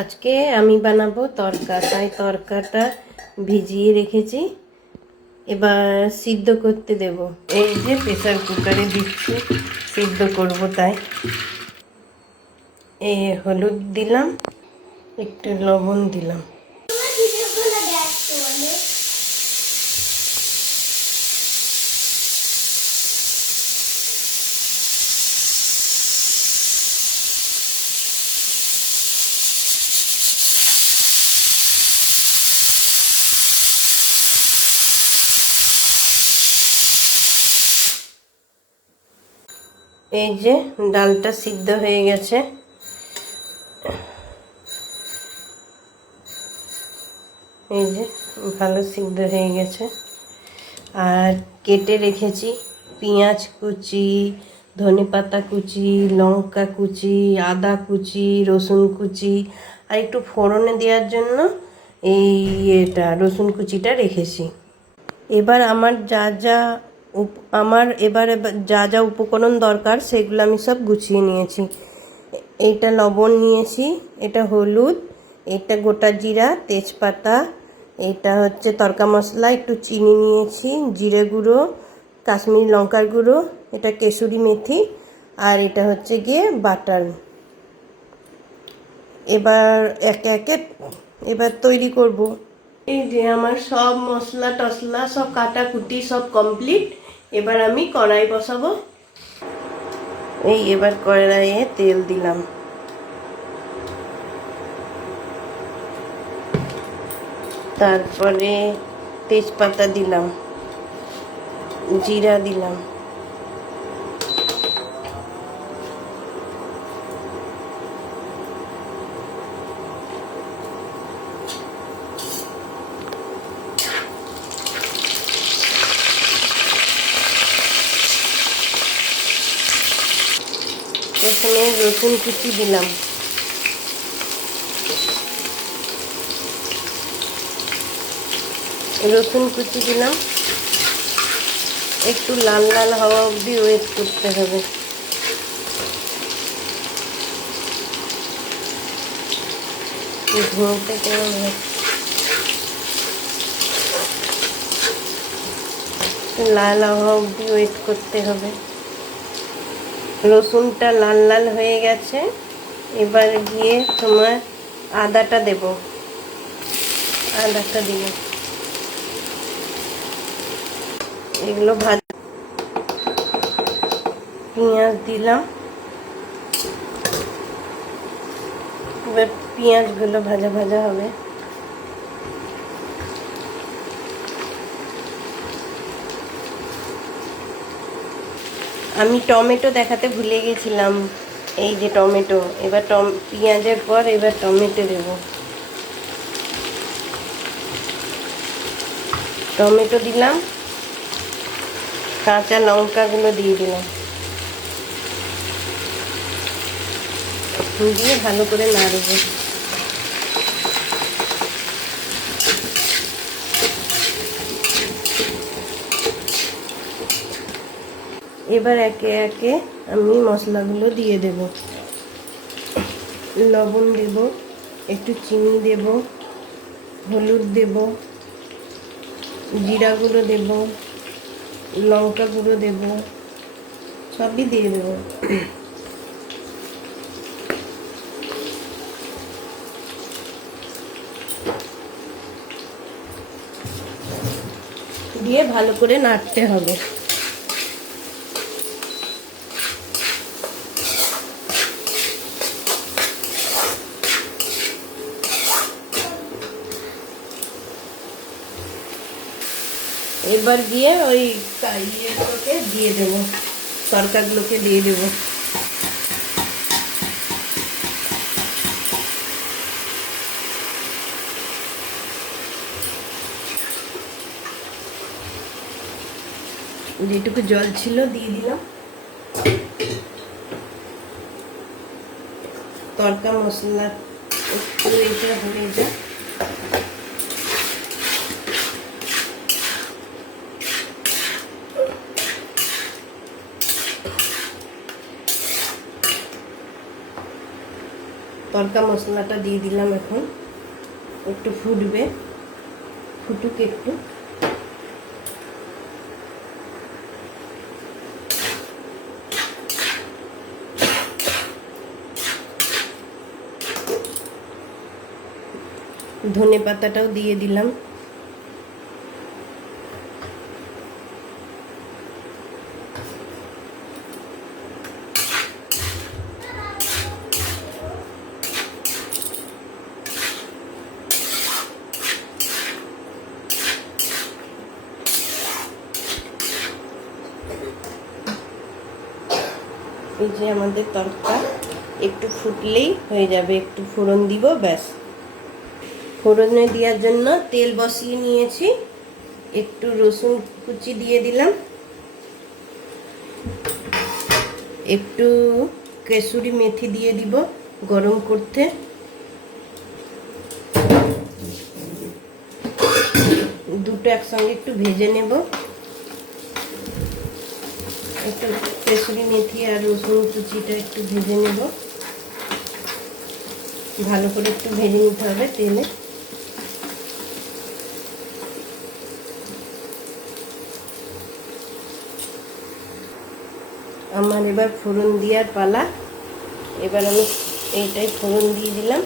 আজকে আমি বানাবো তরকা, তাই তরকাটা ভিজিয়ে রেখেছি, এবার সিদ্ধ করতে দেব। এই যে প্রেসার কুকারে দিচ্ছি, সিদ্ধ করব তাই। এই হলুদ দিলাম, একটু লবণ দিলাম। এই যে ডালটা সিদ্ধ হয়ে গেছে, এই যে ভালো সিদ্ধ হয়ে গেছে। আর কেটে রেখেছি পেঁয়াজ কুচি, ধনেপাতা কুচি, লঙ্কা কুচি, আদা কুচি, রসুন কুচি, আর একটু ফোড়নে দেওয়ার জন্য এই রসুন কুচিটা রেখেছি। এবার আমার যা যা উপকরণ দরকার সেগুলো আমি সব গুছিয়ে নিয়েছি। এইটা লবণ নিয়েছি, এটা হলুদ, এটা গোটা জিরা, তেজপাতা, এটা হচ্ছে তড়কা মশলা, একটু চিনি নিয়েছি, জিরে গুঁড়ো, কাশ্মীরি লঙ্কার গুঁড়ো, এটা কেসুরি মেথি, আর এটা হচ্ছে গিয়ে বাটার। এবার একে একে তৈরি করব। এই যে আমার সব মশলা টসলা সব কাটাকুটি সব কমপ্লিট। এবার আমি কড়াই বসাবো। এবার কড়াইয়ে তেল দিলাম, তারপরে তেজপাতা দিলাম, জিরা দিলাম, প্রথমে রসুন কুচি দিলাম, একটু লাল লাল হওয়া অবধি ওয়েট করতে হবে। ধোঁয়াটা কেমন লাল হওয়া অবধি ওয়েট করতে হবে। রসুনটা লাল লাল হয়ে গেছে, এবার গিয়ে তোমার আদাটা দেব। আদাটা দিলে এগুলো পেঁয়াজ দিলাম, এবার পেঁয়াজগুলো ভাজা ভাজা হবে। আমি টমেটো দেখাতে ভুলে গেছিলাম, এই যে টমেটো। এবার পেঁয়াজের পর এবার টমেটো দেব। টমেটো দিলাম, কাঁচা লঙ্কাগুলো দিয়ে দিলাম, দিয়ে ভালো করে নাড়ব। এবার একে একে আমি মশলাগুলো দিয়ে দেব। লবণ দেব, একটু চিনি দেব, হলুদ দেব, জিরা গুঁড়ো দেব, লঙ্কা গুঁড়ো দেব, সবই দিয়ে দেব। দিয়ে ভালো করে নাড়তে হবে। এবার গিয়ে ওই ইয়েগুলোকে দিয়ে দেবো, তরকাগুলোকে দিয়ে দেবো। যেটুকু জল ছিল দিয়ে দিলাম। তরকা মশলা একটু এটা হয়ে যায়, তড়কা মশলাটা দিয়ে দিলাম। এখন একটু ফুটবে, ফুটুক একটু। ধনে পাতাটাও দিয়ে দিলাম। এই যে আমাদের তরকা একটু ফুটলেই হয়ে যাবে, একটু ফোড়ন দিব, ব্যাস। ফোড়নে দেওয়ার জন্য তেল বসিয়ে নিয়েছি, একটু রসুন কুচি দিয়ে দিলাম, একটু কেসুরি মেথি দিয়ে দিব গরম করতে, দুটো একসঙ্গে একটু ভেজে নেব। একটু কেসুরি মেথি আর রসুন কুচিটা একটু ভেজে নেব, ভালো করে একটু ভেজে নিতে হবে তেলে। আমার এবার ফোড়ন দেওয়ার পালা। এবার আমি এইটাই ফোড়ন দিয়ে দিলাম।